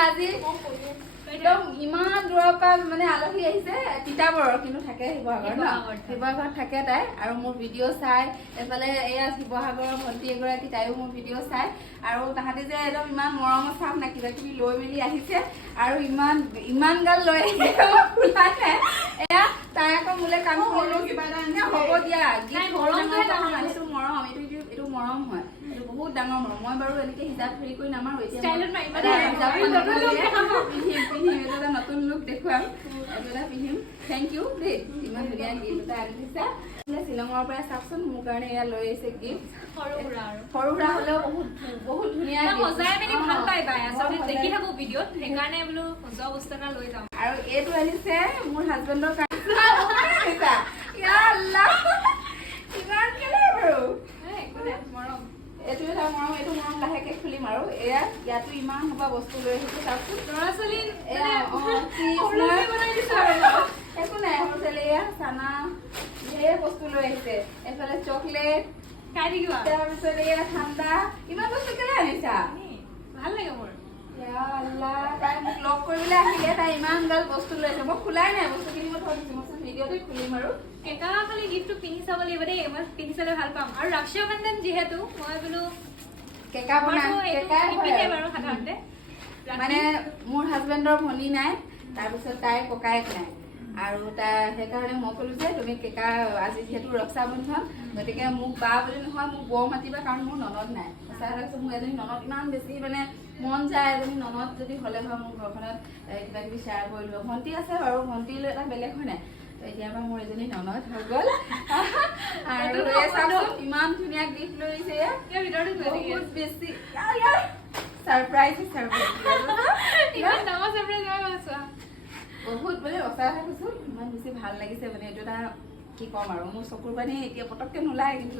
আজি একদম ইমান দূৰৰ পৰা মানে আলহী আহিছে তিতাবৰৰ কিন্তু থাকে শিৱসাগৰত থাকে তাই আৰু মোৰ ভিডিঅ' চাই এফালে এয়া শিৱসাগৰৰ ভণ্টি এগৰাকী তাইও মোৰ ভিডিঅ' চাই আৰু তাহাঁতি যে একদম ইমান মৰমৰ চাম না কিবা কিবি লৈ মেলি আহিছে আৰু ইমান গাল লৈ আহিছে এয়া তাই আকৌ মোলে কাম কৰিলেও কিবা এটা হ'ব দিয়া মৰম এইটো মৰম হয় এইটো বহুত ডাঙৰ মৰম মই বাৰু এনেকে হিচাপ হেৰি কৰি নামাৰো এতিয়া নতুন লুক দেখুৱাম এটা পিন্ধিম থেংক ইউ দেই ইমান ধুনীয়া গিফ্ট এটা আনি দিছা শ্বিলঙৰ পৰা চাওকচোন মোৰ কাৰণে এয়া লৈ আহিছে গিফ্ট সৰু সুৰা হলেও বহুত ধুনীয়া আৰু এইটো আনিছে মোৰ হাজবেণ্ডৰ কাৰণে এইটো এটা মৰম এইটো মৰম লাহেকে খুলিম আৰু এয়া ইয়াতো ইমান সোপা বস্তু লৈ আহিছে চাওকচোন ল'ৰা ছোৱালী একো নাই সৰু ছোৱালী এয়া চানা ধেৰ বস্তু লৈ আহিছে এইফালে চকলেট তাৰপিছত এয়া ঠাণ্ডা ইমান বস্তু কেলে আনিছা ভাল লাগে মোৰ তাই মোক লগ কৰিবলৈ আহিলে তাই ইমান গাল বস্তু লৈ আহিছে মই খোলাই নাই বস্তুখিনি মই থৈ দিছো মই ভিডিঅ'তে খুলিম আৰু এটা খালি গিফ্টটো পিন্ধি চাব লাগিব দেই মই পিন্ধি চালে ভাল পাম আৰু ৰক্ষা বন্ধন যিহেতু মই বোলো কেকা বনাই বাৰু সাধাৰণতে মানে মোৰ হাজবেণ্ডৰ ভনী নাই তাৰপিছত তাইৰ ককায়েক নাই আৰু তাই সেইকাৰণে মই ক'লো যে তুমি কেকা আজি যিহেতু ৰক্ষা বন্ধন গতিকে মোক বা বুলি নহয় মোক বৌ মাতিবা কাৰণ মোৰ ননদ নাই সঁচা কথা মোৰ এজনী ননদ ইমান বেছি মানে মন যায় এজনী ননদ যদি হ'লে হয় মোৰ ঘৰখনত কিবা কিবি শ্বেয়াৰ কৰিলো ভণ্টি আছে বাৰু ভণ্টিলৈ এটা বেলেগ হয় নাই এতিয়া পৰা মোৰ এজনী ননদ হৈ গ'ল আৰু ইমান ধুনীয়া গিফ্ট লৈ আহিছে বহুত বেছি চাৰপ্ৰাইজ বহুত মানে সঁচা কথা কৈছো ইমান বেছি ভাল লাগিছে মানে এইটো এটা কি ক'ম আৰু মোৰ চকুৰ পানী এতিয়া পটককে নোলায় কিন্তু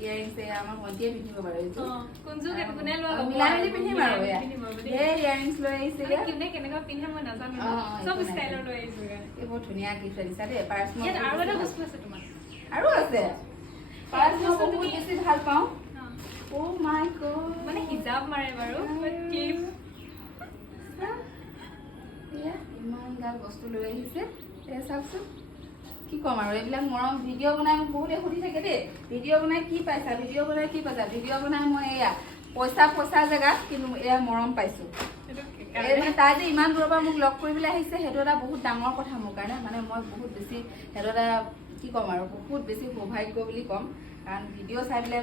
ইয়াৰিংছ আমাৰ ভণ্টিয়ে পিন্ধিব বাৰু মিলাই মেলি পিন্ধিম আৰু ইয়াৰিংছ লৈ আহিছে বহুত ধুনীয়া গিফ্ট আনিছা দেই পাৰ্চ আৰু আছে পাৰ্চ মই বহুত বেছি ভাল পাওঁ Oh my god মানে হিজাব মাৰে বাৰু ইমান গাল বস্তু লৈ আহিছে চাওকচোন কি ক'ম আৰু এইবিলাক মৰম ভিডিঅ' বনাই মোক বহুতে সুধি থাকে দেই ভিডিঅ' বনাই কি পাইছা ভিডিঅ' বনাই মই এয়া পইচা জেগাত কিন্তু এয়া মৰম পাইছো তাই যে ইমান দূৰৰ পৰা মোক লগ কৰিবলৈ আহিছে সেইটো এটা বহুত ডাঙৰ কথা মোৰ কাৰণে মানে মই বহুত বেছি সেইটো এটা কি ক'ম আৰু বহুত বেছি সৌভাগ্য বুলি ক'ম কাৰণ ভিডিঅ' চাই পেলাই